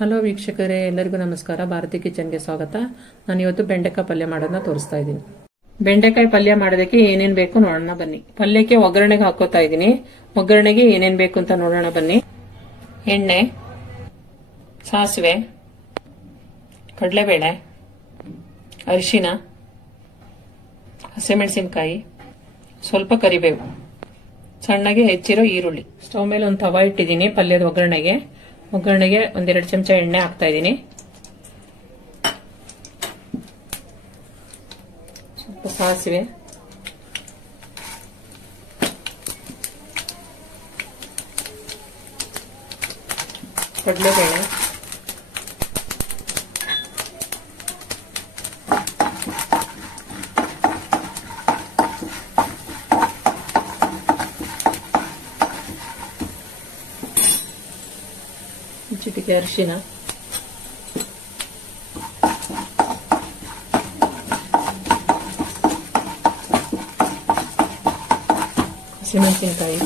Hello ವೀಕ್ಷಕರೇ, ಎಲ್ಲರಿಗೂ ನಮಸ್ಕಾರ. ಭಾರತಿ ಕಿಚನ್ಗೆ ಸ್ವಾಗತ. ನಾನು ಇವತ್ತು ಬೆಂಡೆಕಾಯಿ ಪಲ್ಯ ಮಾಡೋದನ್ನ ತೋರಿಸ್ತಾ ಇದ್ದೀನಿ. ಬೆಂಡೆಕಾಯಿ ಪಲ್ಯ ಮಾಡೋದಕ್ಕೆ ಏನೇನ್ ಬೇಕು ನೋಡೋಣ ಬನ್ನಿ. ಪಲ್ಯಕ್ಕೆ ಒಗ್ಗರಣೆಗೆ ಹಾಕೋತಾ ಇದ್ದೀನಿ. ಒಗ್ಗರಣೆಗೆ ಏನೇನ್ ಬೇಕು ಅಂತ ನೋಡೋಣ ಬನ್ನಿ. ಎಣ್ಣೆ, ಸಾಸಿವೆ, ಕಡಲೆಬೇಳೆ, ಅರಿಶಿನ, ಹಸಿಮೆಣಸಿನಕಾಯಿ, ಸ್ವಲ್ಪ ಕರಿಬೇವು, ಸಣ್ಣಗೆ ಹೆಚ್ಚಿರೋ ಈರುಳ್ಳಿ. ಸ್ಟವ್ ಮೇಲೆ ಒಂದು ತವಾ ಇಟ್ಟಿದ್ದೀನಿ. ಪಲ್ಯದ ಒಗ್ಗರಣೆಗೆ ಒಂದೆರಡು ಚಮಚ ಎಣ್ಣೆ ಹಾಕ್ತಾ ಇದ್ದೀನಿ. ಸ್ವಲ್ಪ ಸಾಸಿವೆ, ಕಡಲೆಬೇಳೆ, ಚಿಟಿಕೆ ಅರಿಶಿನ, ಹಸಿಮೆಣಸಿನಕಾಯಿ,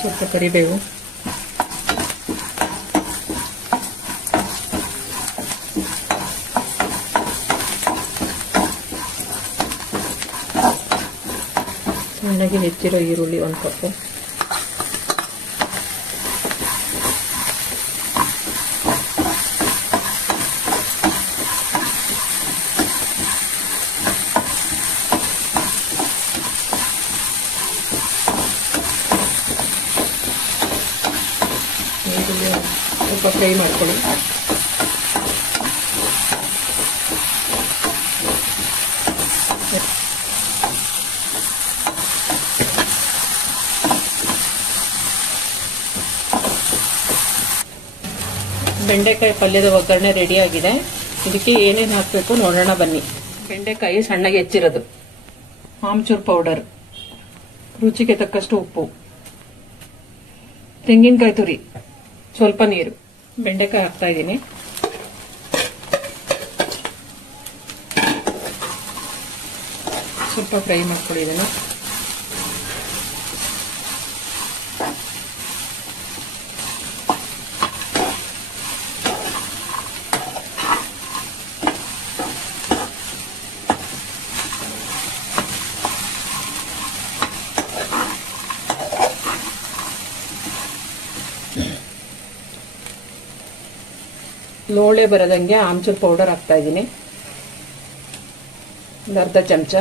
ಸ್ವಲ್ಪ ಕರಿಬೇವು, ಸಣ್ಣಗೆ ಹೆಚ್ಚಿರೋ ಈರುಳ್ಳಿ ಒಂದು ಕಪ್ಪು, ಈರುಳ್ಳಿ ಸ್ವಲ್ಪ ಫ್ರೈ ಮಾಡ್ಕೊಳ್ಳಿ. ಬೆಂಡೆಕಾಯಿ ಪಲ್ಯದ ಒಗ್ಗರಣೆ ರೆಡಿ ಆಗಿದೆ. ಇದಕ್ಕೆ ಏನೇನು ಹಾಕಬೇಕು ನೋಡೋಣ ಬನ್ನಿ. ಬೆಂಡೆಕಾಯಿ ಸಣ್ಣಗೆ ಹೆಚ್ಚಿರೋದು, ಆಮ್ಚೂರ್ ಪೌಡರ್, ರುಚಿಗೆ ತಕ್ಕಷ್ಟು ಉಪ್ಪು, ತೆಂಗಿನಕಾಯಿ ತುರಿ, ಸ್ವಲ್ಪ ನೀರು. ಬೆಂಡೆಕಾಯಿ ಹಾಕ್ತಾ ಇದ್ದೀನಿ. ಸ್ವಲ್ಪ ಫ್ರೈ ಮಾಡ್ಕೊಳ್ಳಿ ಇದನ್ನು. ಲೋಳೆ ಬರದಂಗೆ ಆಮ್ಚೂರ್ ಪೌಡರ್ ಹಾಕ್ತಾ ಇದ್ದೀನಿ, ಒಂದು ಅರ್ಧ ಚಮಚ.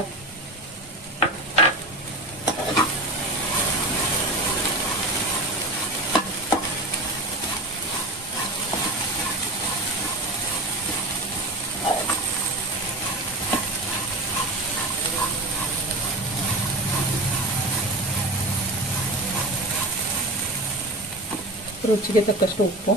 ರುಚಿಗೆ ತಕ್ಕಷ್ಟು ಉಪ್ಪು,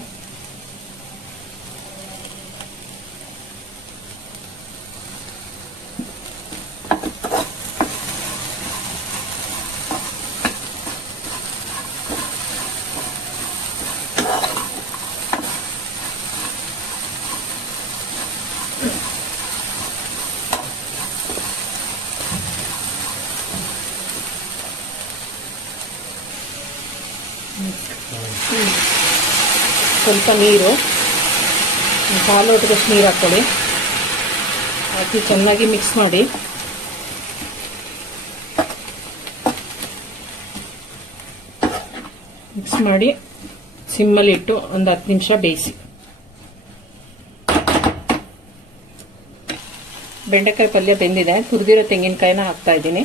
ಸ್ವಲ್ಪ ನೀರು, ಕಾಲು ಲೋಟದಷ್ಟು ನೀರು ಹಾಕ್ಕೊಳ್ಳಿ. ಹಾಕಿ ಚೆನ್ನಾಗಿ ಮಿಕ್ಸ್ ಮಾಡಿ. ಮಿಕ್ಸ್ ಮಾಡಿ ಸಿಮ್ಮಲ್ಲಿ ಇಟ್ಟು ಒಂದು 10 ನಿಮಿಷ ಬೇಯಿಸಿ. ಬೆಂಡೆಕಾಯಿ ಪಲ್ಯ ಬೆಂದಿದೆ. ತುರಿದಿರೋ ತೆಂಗಿನಕಾಯಿನ ಹಾಕ್ತಾ ಇದ್ದೀನಿ.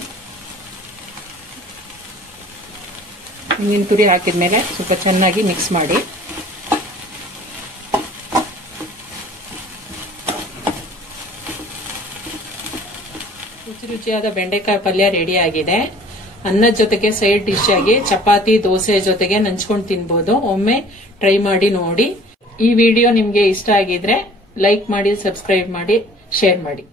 ತೆಂಗಿನ ತುರಿ ಹಾಕಿದ್ಮೇಲೆ ಸ್ವಲ್ಪ ಚೆನ್ನಾಗಿ ಮಿಕ್ಸ್ ಮಾಡಿ. ರುಚಿಯಾದ ಬೆಂಡೆಕಾಯಿ ಪಲ್ಯ ರೆಡಿ ಆಗಿದೆ. ಅನ್ನದ ಜೊತೆಗೆ ಸೈಡ್ ಡಿಶ್ ಆಗಿ ಚಪಾತಿ, ದೋಸೆ ಜೊತೆಗೆ ನಂಚ್ಕೊಂಡು ತಿನ್ಬೋದು. ಒಮ್ಮೆ ಟ್ರೈ ಮಾಡಿ ನೋಡಿ. ಈ ವಿಡಿಯೋ ನಿಮ್ಗೆ ಇಷ್ಟ ಆಗಿದ್ರೆ ಲೈಕ್ ಮಾಡಿ, ಸಬ್ಸ್ಕ್ರೈಬ್ ಮಾಡಿ, ಶೇರ್ ಮಾಡಿ.